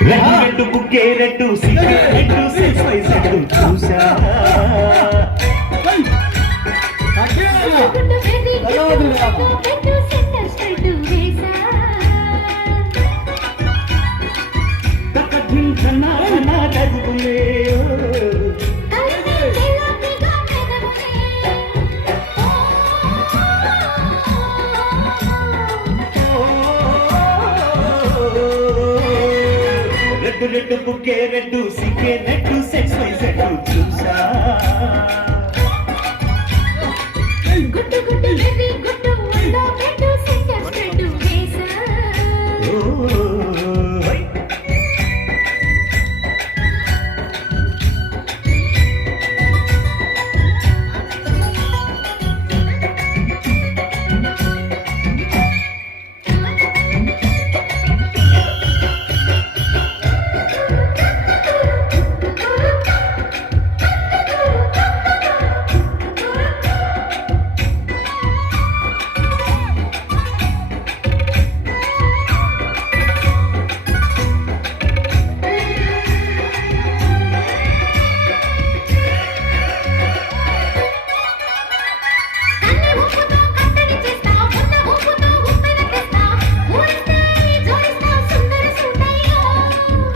red బుక్కే red cigarette సెక్స్ వైస్ రెడ్డు చూసా రెడ్డు బుక్కే రెడ్డు సిగ్గే రెడ్డు సెక్స్ వైస్ రెడ్డు చూసా గుట్టు గుట్టు వెరీ గుట్టు ఉందో పెట్టు సెంటర్ స్ట్రెట్ వేసా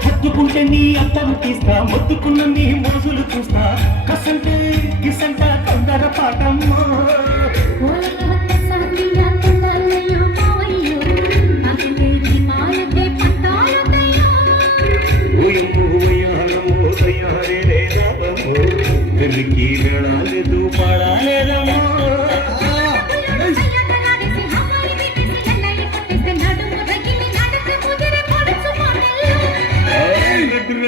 మొత్తుకుంటే నీ అత్తను తీస్తా మొత్తుకున్న నీ మోజులు చూస్తా కసంటే కిసంట తొందర పాటమ్మా పెళ్ళికి వెళ్ళాలేదు పాడాలేదమ్మా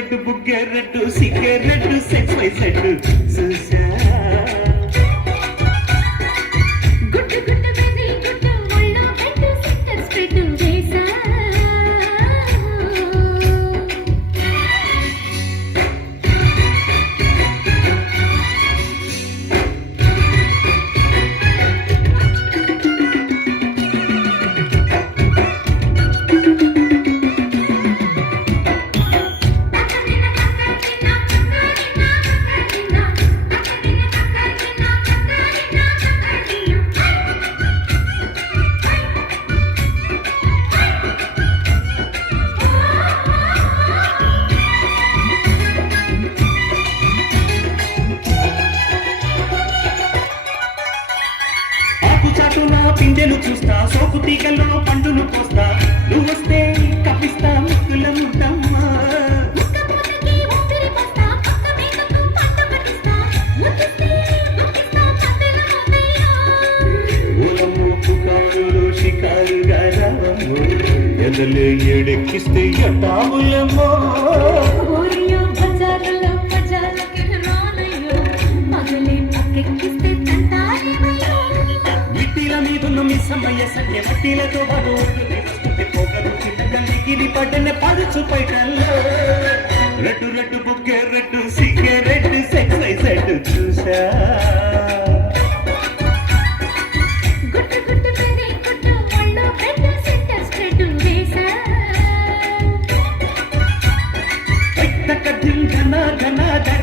రెడ్డు బుక్కే రెడ్డు సిగ్గే రెడ్డు సెక్స్ వైస్ రెడ్డు చూసా గుట్టు గుట్టు వెరీ గుట్టు ఉందో పెట్టు సెంటర్ స్ట్రెట్ వేసా పిందెలు చూస్తా సోకు తీగల్లో పండును పోస్తా నువ్వు వస్తే కపిస్తా ముక్కుల ముద్దమ్మా షికారుగా రావమ్ము ఎదలే ఏడెక్కిస్తే ఎట్టాములమ్మో సమయ సంఖ్య మట్టిలతో బరువులు పడ్డనే పడుచు పైటల్లో రెడ్డు రెడ్డు బుక్కే రెడ్డు సిగ్గే రెడ్డు సెక్స్ వైస్ రెడ్డు చూసా గుట్టు గుట్టు వెరీ గుట్టు ఉందో పెట్టు సెంటర్ స్ట్రెట్ వేసా ఘన ఘన ఘన